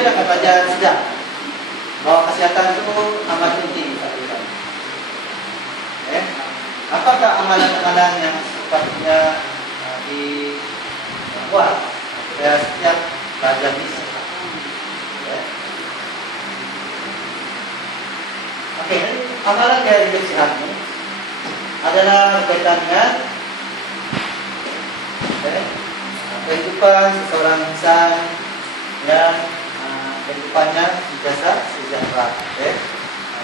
ada pelajaran sejarah bahwa kesehatan itu amat penting bagi kita. Apakah amalan-amalan yang sifatnya dibuat setiap pelajar bisa? Oke, amalan gaya hidup sehat ini adalah berkaitan dengan kehidupan seseorang insan yang kehidupannya sejahtera,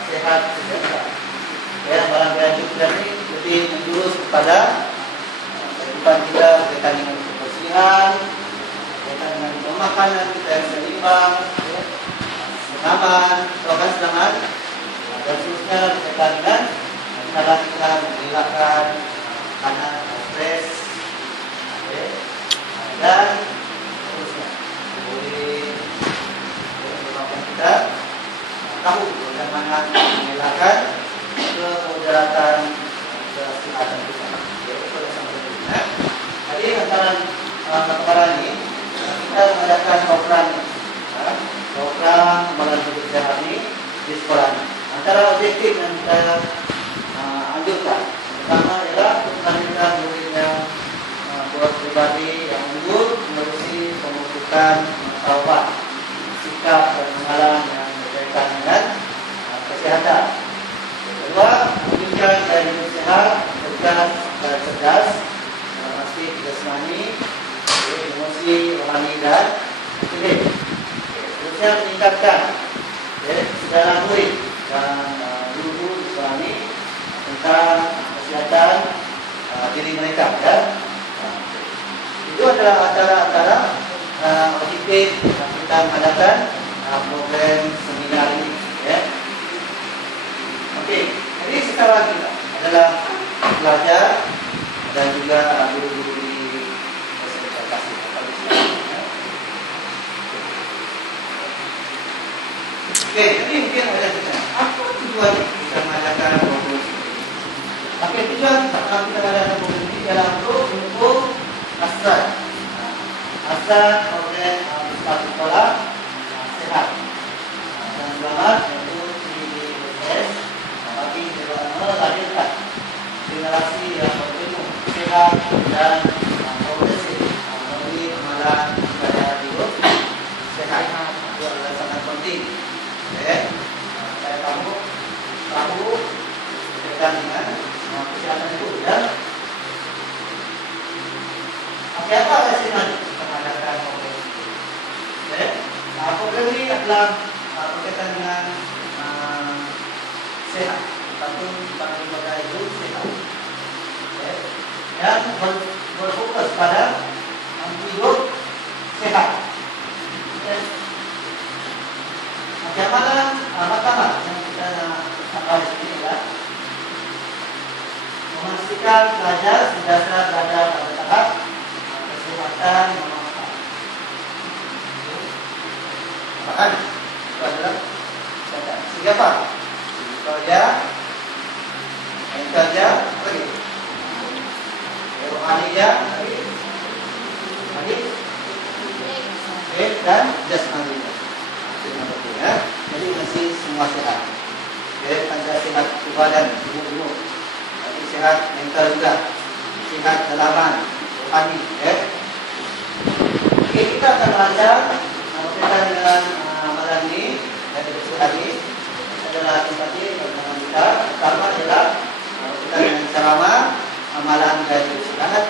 sehat sejahtera. Amalan gaya hidup sehat ini lebih menjurus kepada kehidupan kita berkaitan dengan kebersihan, berkaitan dengan makanan kita yang seimbang, aman, kesenangan, dan seterusnya berkaitan dengan cara kita menghilangkan karena stres, dan seterusnya. Boleh menyebabkan kita tahu bagaimana menghilangkan kemudaratan kesehatan kita. Jadi antara perkara ini kita mengadakan program amalan hidup sehat ini di sekolah. Antara objektif yang kita anjurkan pertama ialah melanjutkan murid yang pribadi yang unggul menerusi pembentukan pengetahuan, sikap dan amalan yang berkaitan dengan kesehatan. Kedua, wujudkan gaya hidup sehat, tegas dan cerdas, pasti jasmani, emosi, rohani dan akhlak. Terusnya meningkatkan segala murid dan guru di sekolah ini tentang kesehatan diri mereka. Itu adalah antara objektif yang kita mengadakan program seminar ini. Oke, jadi sekarang kita adalah pelajar dan juga guru-guru di fasilitasi. Oke, jadi mungkin ada pertanyaan. Apa tujuan kita mengadakan program ini? Oke, tujuan kita mengadakan program ini adalah untuk asal program satu sekolah sehat dan selamat untuk IDS bagi melahirkan generasi yang berpenuh sehat dan progresif melalui amalan gaya hidup sehat. Itu adalah sangat penting. Saya tahu berkaitan dengan kesehatan itu ya. Oke, apa hasilnya mengadakan program ini? Program ini adalah berkaitan dengan sehat, tentang lembaga hidup sehat, yang berfokus pada hidup sehat. Amalan pertama yang kita capai di sini adalah memastikan pelajar sejahtera berada pada tahap kesehatan memanfaatkan. Bahkan itu adalah siapa? Pelajar, lagi, rohaninya, lagi, dan jasmaninya. Jadi masih semua sehat. Ada sehat badan, tubuh, sehat mental juga, sehat dalaman, rohani. Oke, kita akan belajar berkaitan dengan amalan ini dari sehat ini adalah tempatnya dengan kita. Pertama adalah kita dengan ceramah amalan gaya hidup sehat.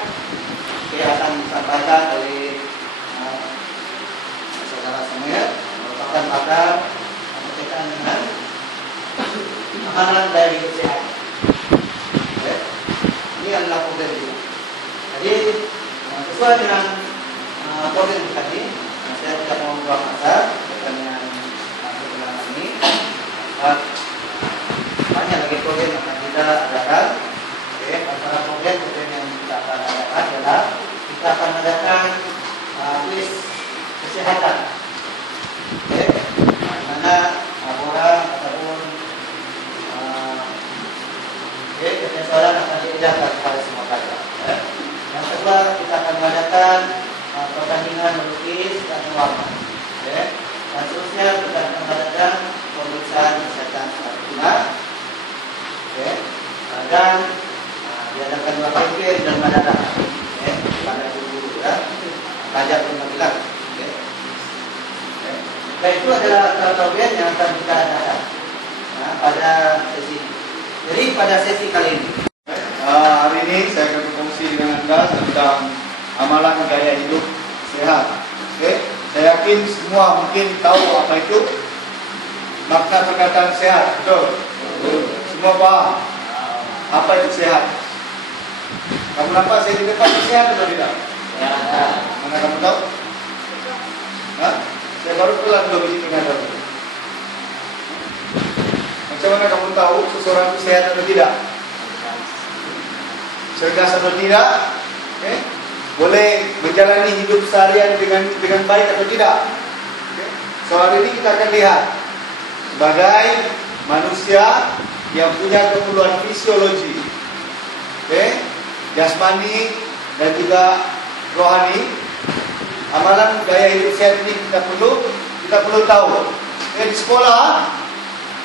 Oke, akan disampaikan oleh saudara semua merupakan pakar berkaitan dengan amalan gaya hidup sehat. Ini adalah program kita. Jadi sesuai dengan program tadi, saya tidak mau membuang masa dengan program ini. Banyak lagi program yang akan kita adakan. Antara program yang kita akan adakan adalah kita akan adakan kuis kesehatan. Di mana orang ataupun kesesuaian akan diajarkan kepada semua pelajar. Yang kedua, kita akan mengadakan pertandingan melukis dan mewarna. Dan belajar pengadilan. Okay. Dan itu adalah tausiah yang akan kita adakan pada sesi ini. Jadi pada sesi kali ini, hari ini saya akan berfungsi dengan Anda tentang amalan gaya hidup sehat. Oke, saya yakin semua mungkin tahu apa itu makna perkataan sehat, betul? Semua paham apa itu sehat? Kamu nampak saya di depan sehat atau tidak? Mana kamu tahu? Hah? Saya baru pulang 2 minggu ada. Macam mana kamu tahu seseorang itu sehat atau tidak? Cerdas atau tidak? Okay. Boleh menjalani hidup seharian dengan baik atau tidak? Okay. So hari ini kita akan lihat sebagai manusia yang punya keperluan fisiologi, okay, jasmani dan juga rohani. Amalan gaya hidup sehat ini kita perlu tahu. Okay, di sekolah,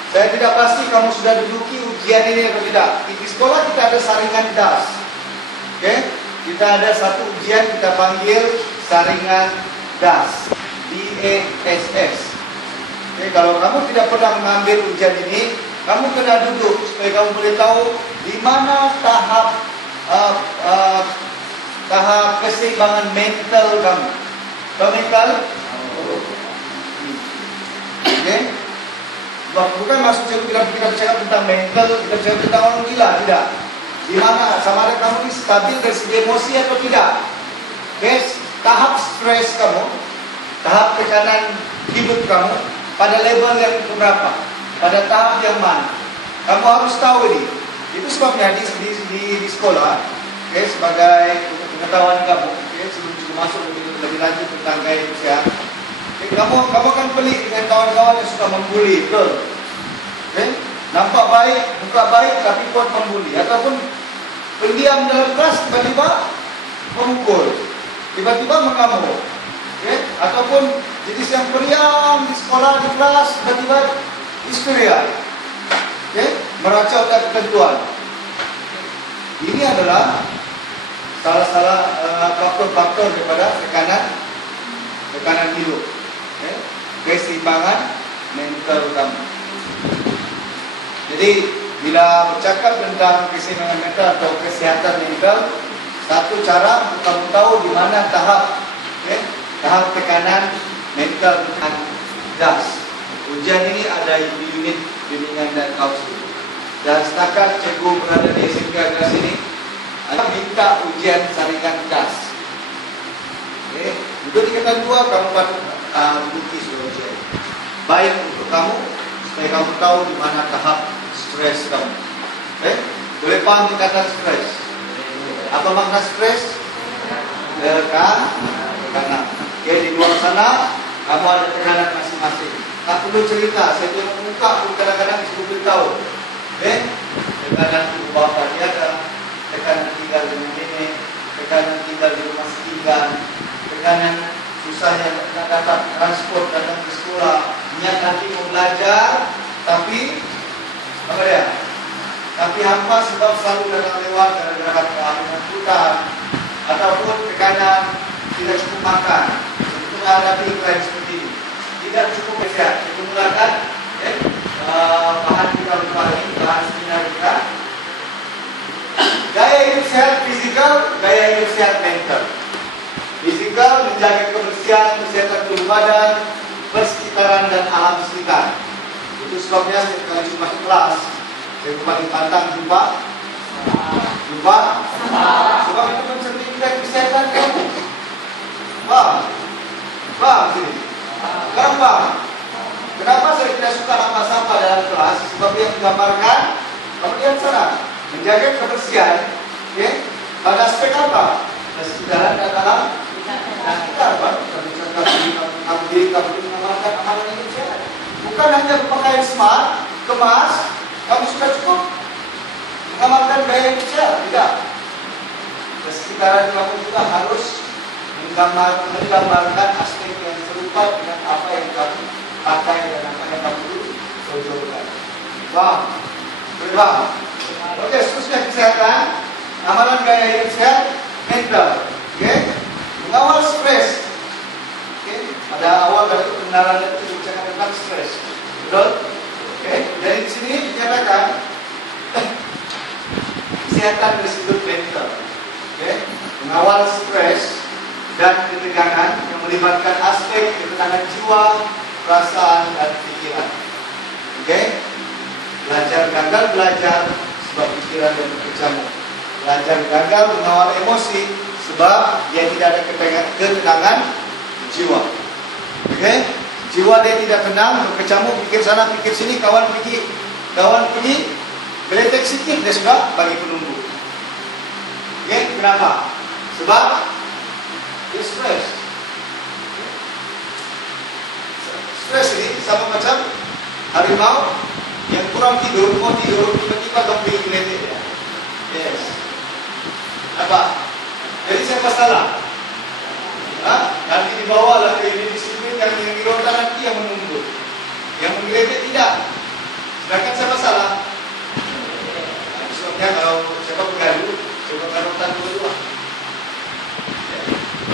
saya tidak pasti kamu sudah duduki ujian ini atau tidak. Di sekolah kita ada saringan DAS. Okay? Kita ada satu ujian kita panggil saringan DAS, DASS. Okay? Kalau kamu tidak pernah mengambil ujian ini, kamu kena duduk supaya kamu boleh tahu di mana tahap keseimbangan mental kamu. Tahu mental? Okay? Bukan maksudnya kita bicara tentang mental, kita bicara tentang orang gila, tidak. Di mana sama ada kamu ini stabil dari segi emosi atau tidak? Guys, tahap stres kamu, tahap tekanan hidup kamu pada level yang berapa? Pada tahap yang mana? Kamu harus tahu ini. Itu sebabnya di sekolah, okay, sebagai pengetahuan kamu, okay, sebelum kita masuk lebih lanjut tentang gaya hidup sehat. Kamu akan pelik dengan kawan-kawan yang suka membuli, betul? Okay? Nampak baik, muka baik, tapi pun membuli. Ataupun pendiam dalam kelas tiba-tiba memukul, tiba-tiba mengamuk. Okay? Ataupun jenis yang periang di sekolah, di kelas, tiba-tiba histeria. Okay? Meracaukan ketentuan. Ini adalah salah faktor-faktor daripada tekanan hidup. Keseimbangan mental kamu. Jadi bila bercakap tentang keseimbangan mental atau kesehatan mental, satu cara untuk kamu tahu di mana tahap tekanan mental dan DAS. Ujian ini ada di unit bimbingan dan kaunseling. Dan setakat cikgu berada di SMK kelas ini, anda minta ujian saringan DAS. Untuk tingkatan 2 kamu patut duduki ujian. Baik untuk kamu supaya kamu tahu di mana tahap stres kamu. Boleh paham tingkatan stres? Apa makna stres? Tekanan. Di luar sana kamu ada tekanan masing-masing. Tak perlu cerita, saya cuma muka pun kadang-kadang cukup beritahu. Tekanan ibu bapa tiada, tekanan tinggal dengan nenek, tekanan tinggal di rumah setinggan, tekanan susah yang nak dapat transport datang ke sekolah, niat nanti mau belajar, tapi apa dia? Tapi hampa sebab selalu datang lewat gara-gara keamanan hutan, ataupun tekanan tidak cukup makan, untuk menghadapi iklan seperti ini, tidak cukup sehat. Itu mulakan bahan kita lupa ini, bahan seminar kita. Gaya hidup sehat fisikal, gaya hidup sehat mental. Fisikal menjaga kebersihan, kesehatan tubuh badan, persekitaran dan alam sekitar. Itu sebabnya setelah jumpa di kelas, saya paling pantang jumpa. Sebab itu mencerminkan kesehatan kamu. Paham sini? Sekarang paham? Kenapa saya tidak suka sampah-sampah dalam kelas? Sebab yang menggambarkan, kamu lihat sana, menjaga kebersihan, okay? Pada aspek apa? Kesadaran dan alam. Nah, kita apa? Kamu mengamalkan amalan hidup sehat. Bukan hanya berpakaian smart, kemas, kamu sudah cukup mengamalkan gaya hidup sehat. Tidak. Kesekitaran kamu juga harus menggambarkan aspek yang serupa dengan apa yang kamu pakai dan apa yang kamu tonjolkan. Paham? Paham? Oke, seterusnya kesehatan. Amalan gaya hidup sehat mental. Okay? Mengawal stres. kebenaran itu dibicarakan tentang stres. Betul? Oke. Jadi di sini dinyatakan kesehatan dari sudut mental. Oke. Mengawal stres dan ketegangan yang melibatkan aspek ketenangan jiwa, perasaan, dan pikiran. Oke. Belajar gagal belajar sebab pikiran dan berkecamuk. Belajar gagal mengawal emosi sebab dia tidak ada ketenangan jiwa. Oke. Jiwa dia tidak tenang, berkecamuk, pikir sana, pikir sini, kawan pergi, beletek sikit dia sudah bagi penunggu. Oke, kenapa? Sebab dia stres. Stres ini sama macam harimau yang kurang tidur, mau tidur, tiba-tiba zombie geletek dia. Yes. Apa? Jadi siapa salah? Nanti dibawa lah ke unit disiplin yang dironta nanti yang menunggu. Yang menggeletek tidak. Sedangkan siapa salah? Sebabnya kalau siapa bergaduh, coba karotan dua-dua.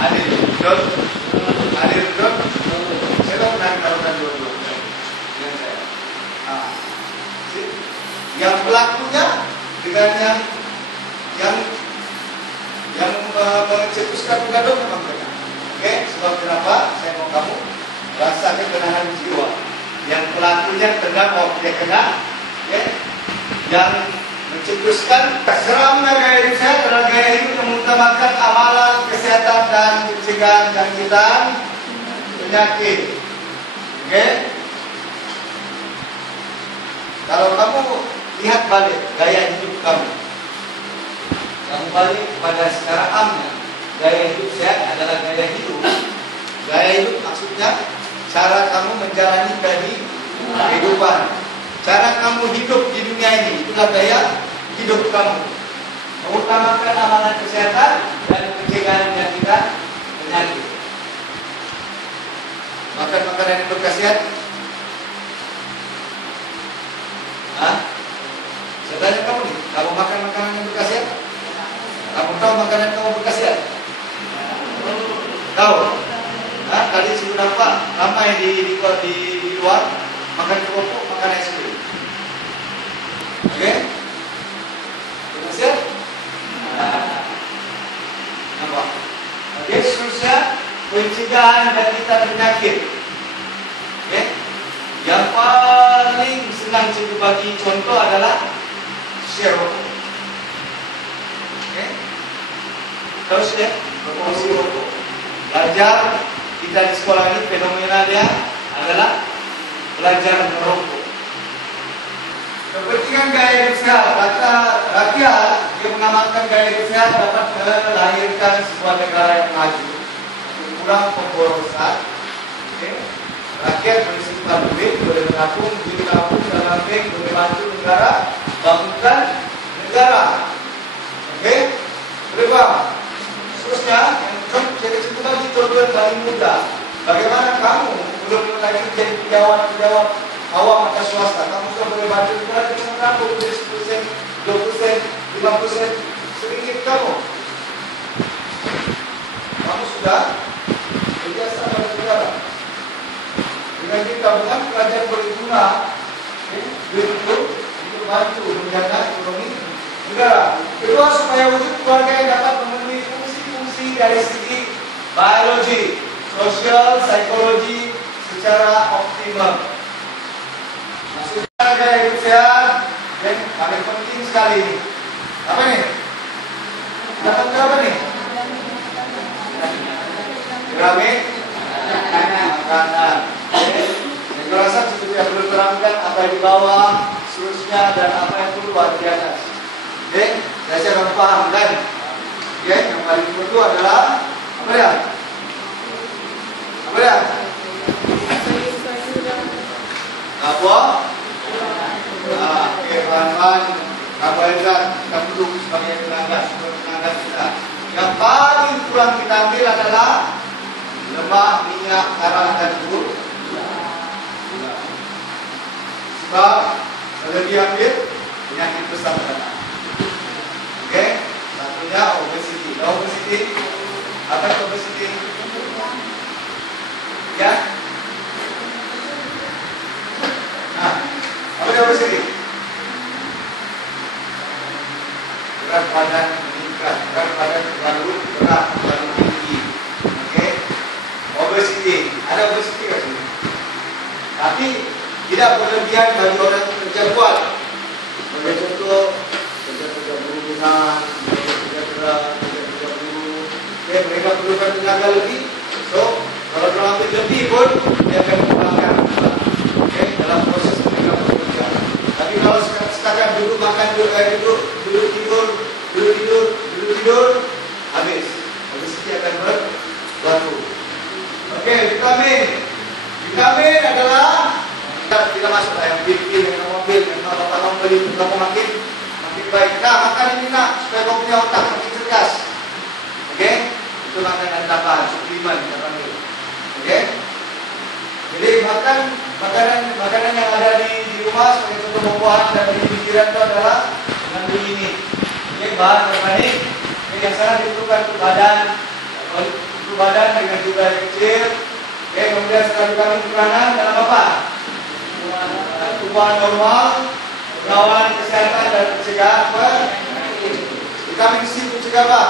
Hadir, Don. Siapa pernah karotan dua-dua? Yang saya. Yang pelakunya dengan yang mencetuskan gaduh memang mereka. Oke, sebab kenapa saya mau kamu rasa ketenahan jiwa. Yang pelakunya tenang, dia kena. Oke, yang mencetuskan seramnya gaya hidup sehat adalah gaya hidup yang mengutamakan amalan, kesehatan dan pencegahan jangkitan penyakit. Oke, kalau kamu lihat balik gaya hidup kamu balik pada secara amnya, gaya hidup sehat adalah gaya hidup. Gaya hidup maksudnya cara kamu menjalani kehidupan, cara kamu hidup di dunia ini, itulah gaya hidup kamu. Mengutamakan amalan kesehatan dan pencegahan jangkitan penyakit. Makan makanan yang berkhasiat. Saya tanya kamu nih, kamu makan makanan yang berkhasiat? Kamu tahu makanan kamu berkhasiat? Tahu? Tadi sudah nampak ramai di luar makan kerupuk, makan es krim. Oke? Berkhasiat? Nampak? Oke, seterusnya pencegahan jangkitan penyakit. Oke? Yang paling senang saya bagi contoh adalah rokok. Terus ya, berkongsi rokok. Belajar kita di sekolah ini fenomena dia adalah belajar merokok. Kepentingan gaya hidup sehat, kata rakyat yang mengamalkan gaya hidup sehat dapat melahirkan sebuah negara yang maju, kurang pemborosan. Rakyat bersimpan duit, boleh menabung, duit tabung dalam bank, boleh bantu negara, bangunkan negara. Oke, berapa? Seterusnya, yang jadi contoh lagi tujuan paling mudah. Bagaimana kamu belum lagi jadi pejabat awam atau swasta, kamu sudah boleh bantu negara dengan menabung 10%, 20%, 5%, sedikit kamu. Kamu sudah biasa pada negara. Dengan kita tabungan pelajar berguna, duit itu untuk bantu menjaga ekonomi negara. Kedua, supaya wujud keluarga yang dapat memenuhi fungsi-fungsi dari segi biologi, sosial, psikologi secara optimal. Maksudnya gaya hidup sehat dan paling penting sekali ini. Apa nih? Dapat berapa nih? Piramid makanan. Yang kurasa sudah perlu terangkan apa yang di bawah, seterusnya dan apa yang keluar di atas. Oke, saya akan paham kan? Oke, yang paling penting adalah apa ya? Apa ya? Apa? Oke, bahan-bahan karbohidrat kita duduk sebagai tenaga kita. Yang paling kurang kita ambil adalah lemak, minyak, garam dan gula. Sebab kalau diambil penyakit besar datang. Oke, satunya obesity. Obesity, apa itu obesity? Ya, Ada obesiti kat sini. Tapi tidak berlebihan bagi orang yang kerja kuat. Sebagai contoh, kerja berhubungan, kerja berat, kerja buruh. Okay, mereka perlukan tenaga lebih. So, kalau dia ambil lebih pun, dia akan menggunakan dalam proses mereka bekerja. Tapi kalau setakat duduk makan, duduk tidur, habis akan berlaku. Okey, vitamin adalah tidak masuk yang pilih yang mobil, yang bapak kamu beli kamu makin baik. Nah, makan ini nak supaya kamu punya otak makin cerdas. Okey, itu makanan tambahan, suplemen kita panggil. Okey. Jadi makanan yang ada di rumah sebagai contoh buah-buahan dan di pikiran itu adalah mengandung ini. Ini bahan organik yang sangat diperlukan untuk badan dengan jumlah yang kecil. Okey, kemudian setelah dikandung makanan dalam apa? Tumbuhan normal, pengawalan kesehatan dan mencegah apa? Vitamin C mencegah apa?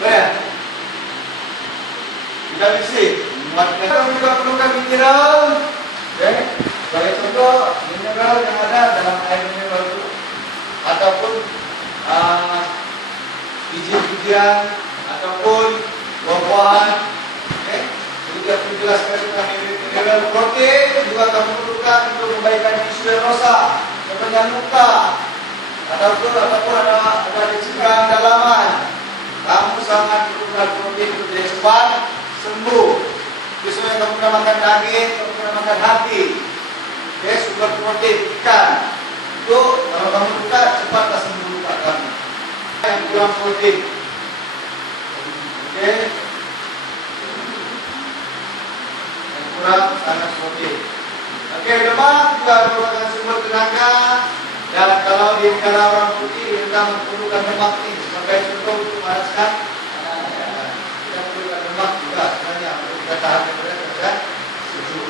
Baik. Vitamin C kita juga perlukan mineral. Okey, sebagai contoh mineral yang ada dalam air mineral itu ataupun biji-bijian ataupun buah-buahan. Okey, jadi aku jelaskan tentang mineral. Protein juga kamu perlukan untuk membaikan tisu yang rosak, contohnya luka ataupun ada cedera dalaman. Kamu sangat perlukan protein untuk jadi cepat sembuh. Biasanya kamu pernah makan daging, kamu pernah makan hati. Okey, sumber protein ikan. Itu kalau kamu luka cepatlah sembuh luka kamu. Yang kurang protein. Okey. Yang kurang sangat protein. Okey, lemak juga merupakan sumber tenaga. Dan kalau di negara orang putih kita memerlukan lemak ini sampai contoh untuk memanaskan kita perlukan lemak juga sebenarnya untuk kita tahan daripada kerja sejuk.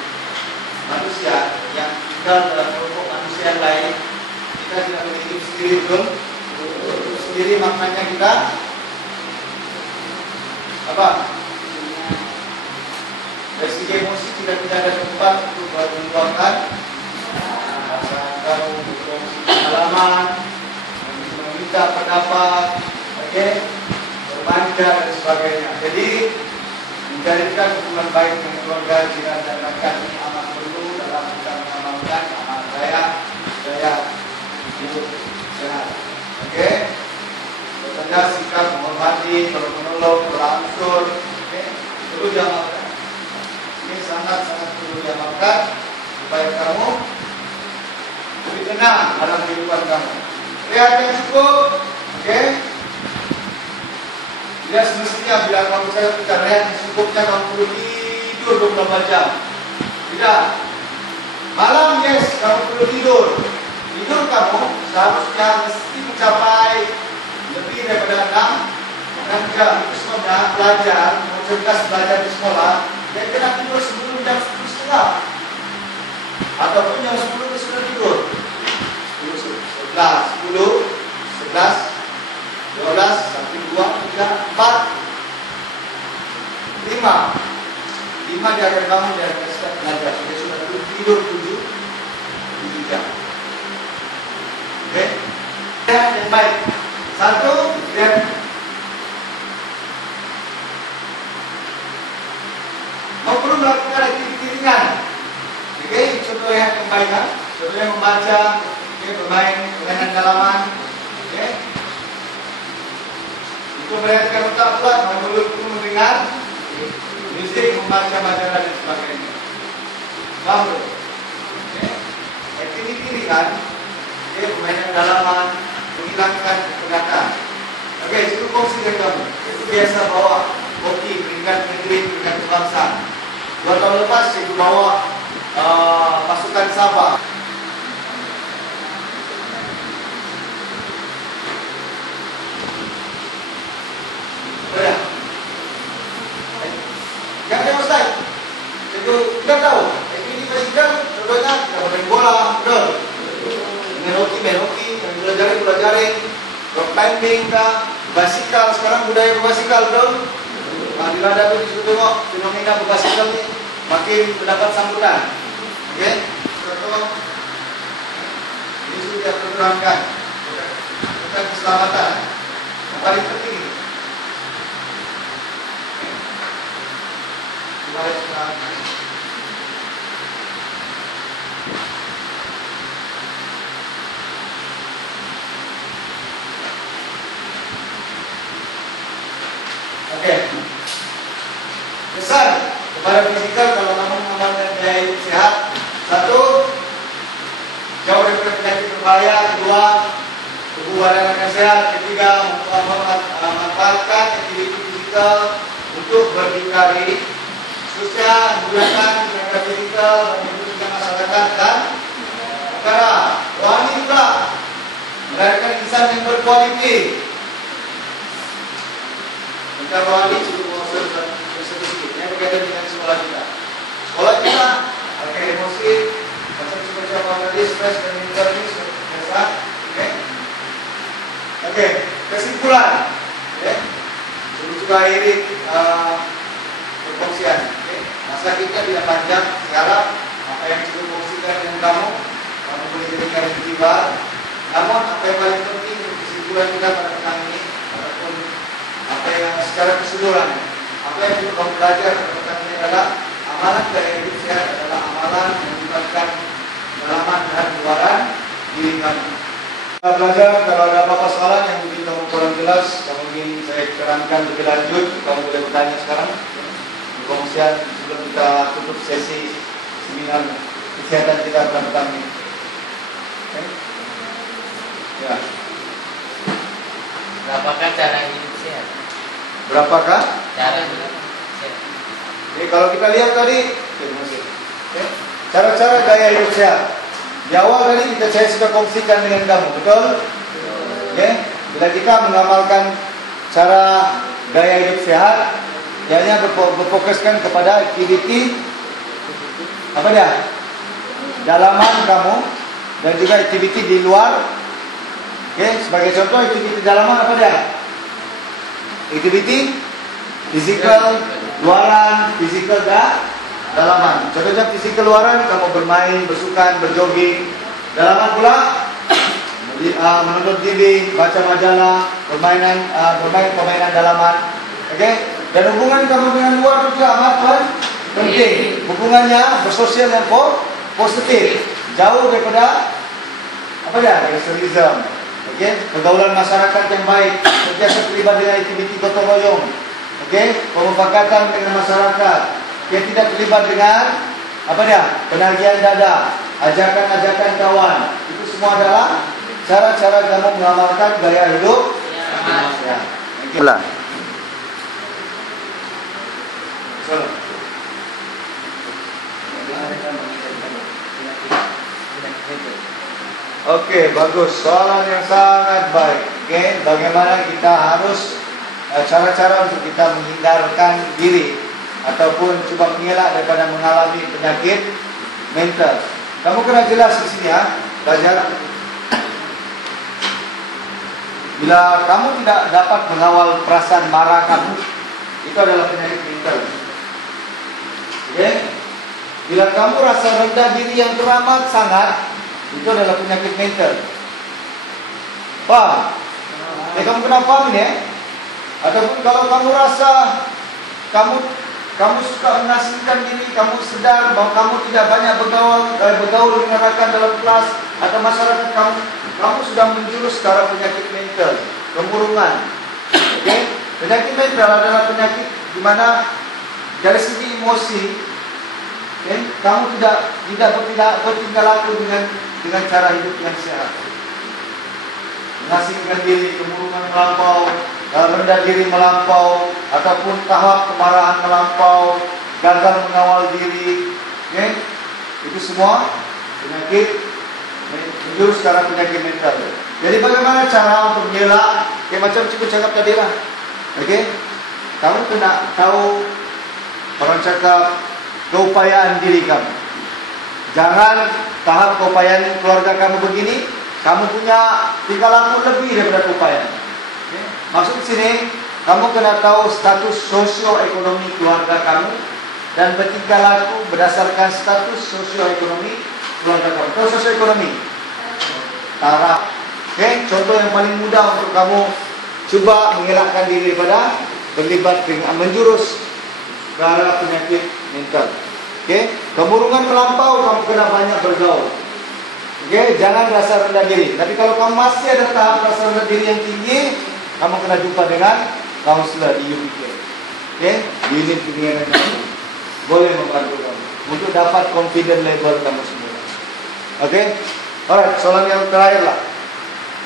Manusia yang tinggal dalam kelompok manusia yang lain, kita tidak boleh hidup sendiri, betul? Hidup sendiri maknanya kita apa? Dari segi emosi kita tidak ada tempat untuk meluangkan kalau pengalaman, meminta pendapat, okey, berbangga dan sebagainya. Jadi menjadikan hubungan baik dengan keluarga, jiran dan rakyat ini amat perlu dalam kita mengamalkan amal daya hidup sehat. Okey, tentunya sikap menghormati, menolong, berangsur, okey, perlu diamalkan. Ini sangat perlu diamalkan supaya kamu lebih tenang dalam kehidupan kamu. Rehat yang cukup, okey. Tidak semestinya bila kamu saya kita rehat yang cukupnya kamu perlu tidur 24 jam. Tidak. Malam yes kamu perlu tidur. Tidur kamu seharusnya mesti mencapai lebih daripada 6 jam. Itu sebabnya pelajar, mau cerdas belajar di sekolah, dia kena tidur sebelum jam 10.30 ataupun jam 10 dia sudah tidur. 10, 11, 12, 1, 2, 3, 4, 5. 5 dia akan bangun dan start belajar. Dia sudah tidur 7 jam. Okey. Yang baik. Satu, dia mau perlu melakukan aktiviti ringan. Okey, contoh yang baik kan? Contohnya membaca, bermain permainan dalaman. Okey. Itu melihatkan otak pula, perlu mendengar musik, membaca majalah dan sebagainya. Baru. Okey. Aktiviti ringan, permainan dalaman, menghilangkan penatan. Okey, itu kongsi dengan kamu. Itu biasa bawa hoki peringkat negeri, peringkat kebangsaan. 2 tahun lepas saya bawa pasukan Sabah. Sudah. Yang Ustaz, itu kita tahu. Ini basikal, contohnya kita bermain bola, betul. Main hoki, yang belajarin, rock climbing, basikal. Sekarang budaya berbasikal, betul. bila ada tuh disuruh tengok fenomena berbasikal ni makin mendapat sambutan. Okey, contoh ini sudah terangkan tentang keselamatan yang paling penting ini. Mari kita pesan kepada fisikal kalau kamu mengamalkan gaya hidup sehat. Satu, jauh dari penyakit berbahaya. Kedua, tubuh badan akan sehat. Ketiga, memanfaatkan aktiviti fisikal untuk berdikari, khususnya menggunakan tenaga fisikal mengikuti masyarakat dan negara. Rohani pula melahirkan insan yang berkualiti. Tentang rohani cukup sedikit. Ini berkaitan dengan sekolah kita. Sekolah kita pakai emosi, macam coba tadi stres dan mental ini biasa. Oke. Kesimpulan. Juga akhiri perkongsian. Masa kita tidak panjang. Sekarang apa yang cukup kongsikan dengan kamu boleh jadikan tiba. Namun apa yang paling penting kesimpulan kita pada petang ini ataupun apa yang secara keseluruhan, apa yang perlu kamu belajar pada petang ini adalah amalan gaya hidup sehat adalah amalan yang melibatkan pengalaman dan luaran diri kamu. Kita belajar kalau ada apa-apa soalan yang mungkin kamu kurang jelas, kamu ingin saya terangkan lebih lanjut, kamu boleh bertanya sekarang. Pengongsian sebelum kita tutup sesi seminar kesehatan kita pada petang ini. Ya. Berapakah cara hidup sehat? Berapakah? Cara hidup sehat. Jadi kalau kita lihat tadi, cara-cara gaya hidup sehat. Di awal tadi saya sudah kongsikan dengan kamu, betul? Bila kita mengamalkan cara gaya hidup sehat, ianya berfokuskan kepada aktiviti apa dia? Dalaman kamu dan juga aktiviti di luar. Sebagai contoh aktiviti dalaman apa dia? Aktiviti fisikal luaran, fisikal dalaman. Contohnya fisikal luaran kamu bermain, bersukan, berjogging. Dalaman pula menonton TV, baca majalah, bermain permainan dalaman. Dan hubungan kamu dengan luar juga amat penting. Hubungannya bersosial yang positif, jauh daripada apa dia? Racialism. Pergaulan masyarakat yang baik, sentiasa terlibat dengan aktiviti gotong royong. Pemufakatan dengan masyarakat, yang tidak terlibat dengan apa dia? Penagihan dada, ajakan-ajakan kawan. Itu semua adalah cara-cara kamu mengamalkan gaya hidup. Ya. Oke, bagus. Soalan yang sangat baik. Bagaimana kita harus cara-cara untuk kita menghindarkan diri ataupun coba mengelak daripada mengalami penyakit mental. Kamu kena jelas di sini ya, belajar. Bila kamu tidak dapat mengawal perasaan marah kamu, itu adalah penyakit mental. Bila kamu rasa rendah diri yang teramat sangat, itu adalah penyakit mental. Paham? Kamu kena paham ini ya. Ataupun kalau kamu rasa kamu suka menasihkan diri, kamu sedar bahwa kamu tidak banyak bergaul dengan rakan dalam kelas atau masyarakat kamu sudah menjurus ke arah penyakit mental, kemurungan. Penyakit mental adalah penyakit di mana dari segi emosi, kamu tidak bertingkah laku dengan cara hidup yang sehat. Menasihkan diri, kemurungan melampau, rendah diri melampau, ataupun tahap kemarahan melampau, gagal mengawal diri, itu semua penyakit menjurus ke arah penyakit mental. Jadi bagaimana cara untuk mengelak? Macam cikgu cakap tadi lah. Kamu kena tahu, orang cakap keupayaan diri kamu. Jangan tahap keupayaan keluarga kamu begini, kamu punya tingkah laku lebih daripada keupayaan. Maksud sini, Kamu kena tahu status sosioekonomi keluarga kamu dan bertingkah laku berdasarkan status sosioekonomi keluarga kamu. Tahu sosioekonomi? Taraf. Oke, contoh yang paling mudah untuk kamu coba mengelakkan diri daripada terlibat dengan menjurus ke arah penyakit mental. Oke, kemurungan melampau, kamu kena banyak bergaul. Oke, jangan rasa rendah diri. Tapi kalau kamu masih ada tahap rasa rendah diri yang tinggi, kamu kena jumpa dengan kaunselor di UPK. Oke, di unit bimbingan kamu boleh membantu kamu untuk dapat confident level kamu semua. Oke, alright, soalan yang terakhir lah.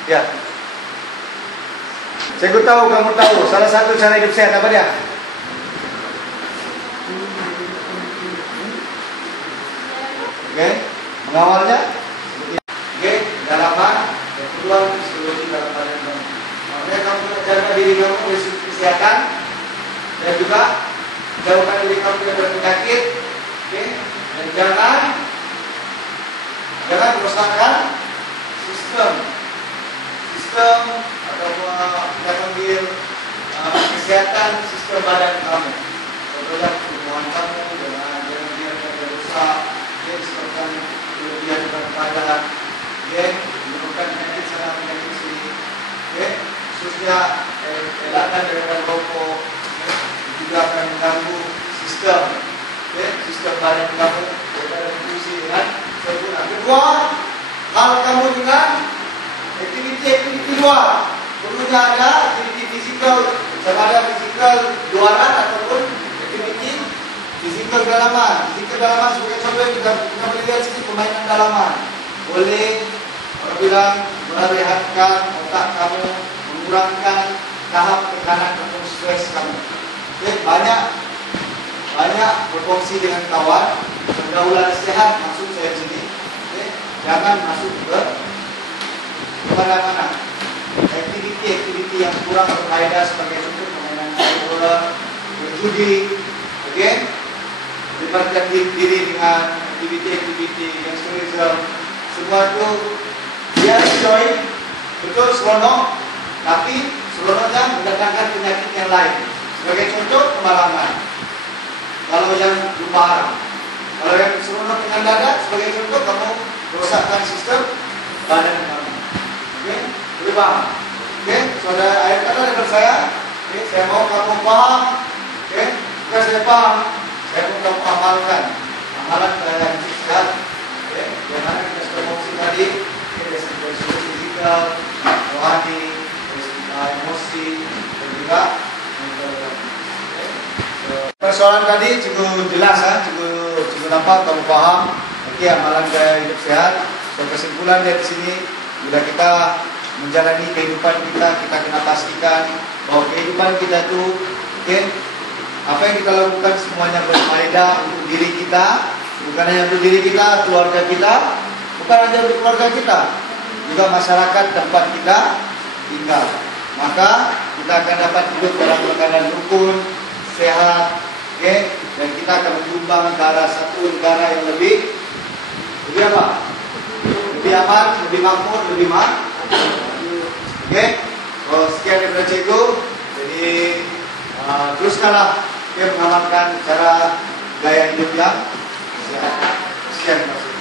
Ya, saya tahu kamu tahu salah satu cara hidup sehat apa dia? Oke, mengawalnya. Oke, dalaman, yang kedua psikologi dalam badan kamu. Makanya kamu jaga diri kamu dari segi kesehatan dan juga jauhkan diri kamu dari penyakit. Oke, dan jangan merosakkan sistem atau kita panggil kesehatan sistem badan kamu. Contohnya hubungan kamu dengan jangan ada rusak, disebabkan kelebihan berat badan, menyebabkan penyakit sana penyakit sini, khususnya elakkan daripada rokok, juga akan mengganggu sistem badan kamu daripada fungsi dengan sempurna. Kedua, hal kamu dengan aktiviti luar, perlunya ada aktiviti fisikal, sama ada fisikal luaran ataupun aktiviti fisikal dalaman. Fisikal dalaman sebagai contoh kita boleh lihat sini permainan dalaman. Boleh orang bilang merehatkan otak kamu, mengurangkan tahap tekanan atau stres kamu. Banyak berfungsi dengan kawan, pergaulan sehat maksud saya sini. Jangan masuk ke mana-mana. Aktiviti yang kurang berfaedah sebagai contoh permainan bola, berjudi, melibatkan diri dengan aktiviti yang tourism, semua itu dia enjoy, betul seronok, tapi seronoknya mendatangkan penyakit yang lain. Sebagai contoh kemalangan. Kalau yang lupa haram, kalau yang seronok dengan dada, sebagai contoh kamu merosakkan sistem badan kamu. Boleh paham? Saudara ayat kata daripada saya. Saya mau kamu paham. Jika saya paham, saya pun kamu amalkan. Amalan keadaan sehat. Yang mana kita sudah ngomong tadi, dari segi fisikal, rohani, dari segi emosi, dan juga persoalan tadi cukup jelas, cukup nampak kamu paham. Oke, amalan gaya hidup sehat. So, kesimpulan dari sini, bila kita menjalani kehidupan kita kena pastikan bahwa kehidupan kita itu, apa yang kita lakukan semuanya berfaedah untuk diri kita, bukan hanya untuk diri kita, keluarga kita, bukan hanya untuk keluarga kita, juga masyarakat tempat kita tinggal. Maka kita akan dapat hidup dalam keadaan rukun, sehat, dan kita akan menyumbang ke arah satu negara yang lebih apa? Lebih aman, lebih makmur, lebih sekian daripada cikgu. Jadi teruskanlah mengamalkan cara gaya hidup yang sehat. Sekian terima kasih.